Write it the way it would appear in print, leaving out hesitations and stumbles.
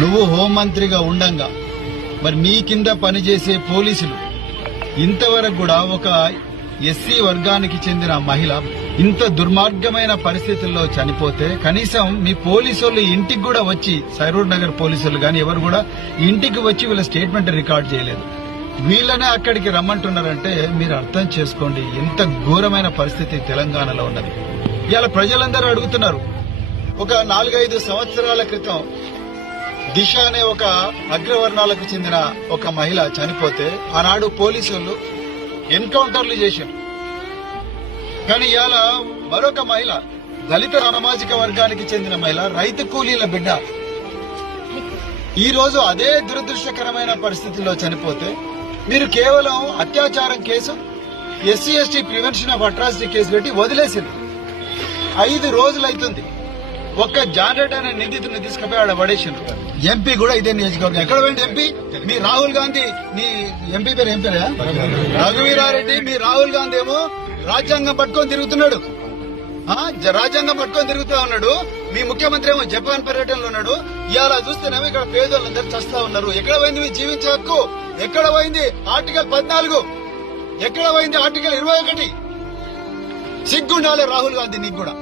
నువ్వు హోంమంత్రిగా ఉండంగా మరి మీ కింద పనిచేసే పోలీసులు ఇంతవరకు కూడా ఒక ఎస్సీ వర్గానికి చెందిన మహిళ ఇంత దుర్మార్గమైన పరిస్థితుల్లో చనిపోతే కనీసం మీ పోలీసులు ఇంటికి కూడా వచ్చి సైరూర్ నగర్ పోలీసులు గాని ఎవరు కూడా ఇంటికి వచ్చి వీళ్ళ స్టేట్మెంట్ రికార్డ్ చేయలేదు. వీళ్ళనే అక్కడికి రమ్మంటున్నారంటే మీరు అర్థం చేసుకోండి ఎంత ఘోరమైన పరిస్థితి తెలంగాణలో ఉన్నది. ఇవాళ ప్రజలందరూ అడుగుతున్నారు. ఒక 4-5 సంవత్సరాల క్రితం దిశ అనే ఒక అగ్రవర్ణాలకు చెందిన ఒక మహిళ చనిపోతే ఆనాడు పోలీసులు ఎన్కౌంటర్లు చేశారు. కానీ ఇవాళ మరొక మహిళ దళిత సామాజిక వర్గానికి చెందిన మహిళ రైతు కూలీల బిడ్డ ఈ రోజు అదే దురదృష్టకరమైన పరిస్థితుల్లో చనిపోతే మీరు కేవలం అత్యాచారం case SC ST prevention of atrocity case పెట్టి వదిలేసింది. 5 రోజులైతుంది. ఒక్క జానెట్ అనే నిందితుని తీసుకుపోయి ఆడ పడేసిండ్రు. ఎంపీ కూడా ఇదే నియోజకవర్గం. ఎక్కడ పోయింది ఎంపీ? మీ రాహుల్ గాంధీ, మీ ఎంపీ పేరు ఏం పేరా? రఘువీరారెడ్డి. మీ రాహుల్ గాంధీ ఏమో రాజ్యాంగం పట్టుకొని తిరుగుతున్నాడు. రాజ్యాంగం పట్టుకొని తిరుగుతూ ఉన్నాడు. మీ ముఖ్యమంత్రి ఏమో జపాన్ పర్యటనలో ఉన్నాడు. ఇవాళ చూస్తేనేమో ఇక్కడ పేదోళ్ళందరూ చస్తా ఉన్నారు. ఎక్కడ పోయింది మీ జీవించే హక్కు? ఎక్కడ పోయింది ఆర్టికల్ 14? ఎక్కడ పోయింది ఆర్టికల్ 21? సిగ్గుండాలి రాహుల్ గాంధీ నీకు కూడా.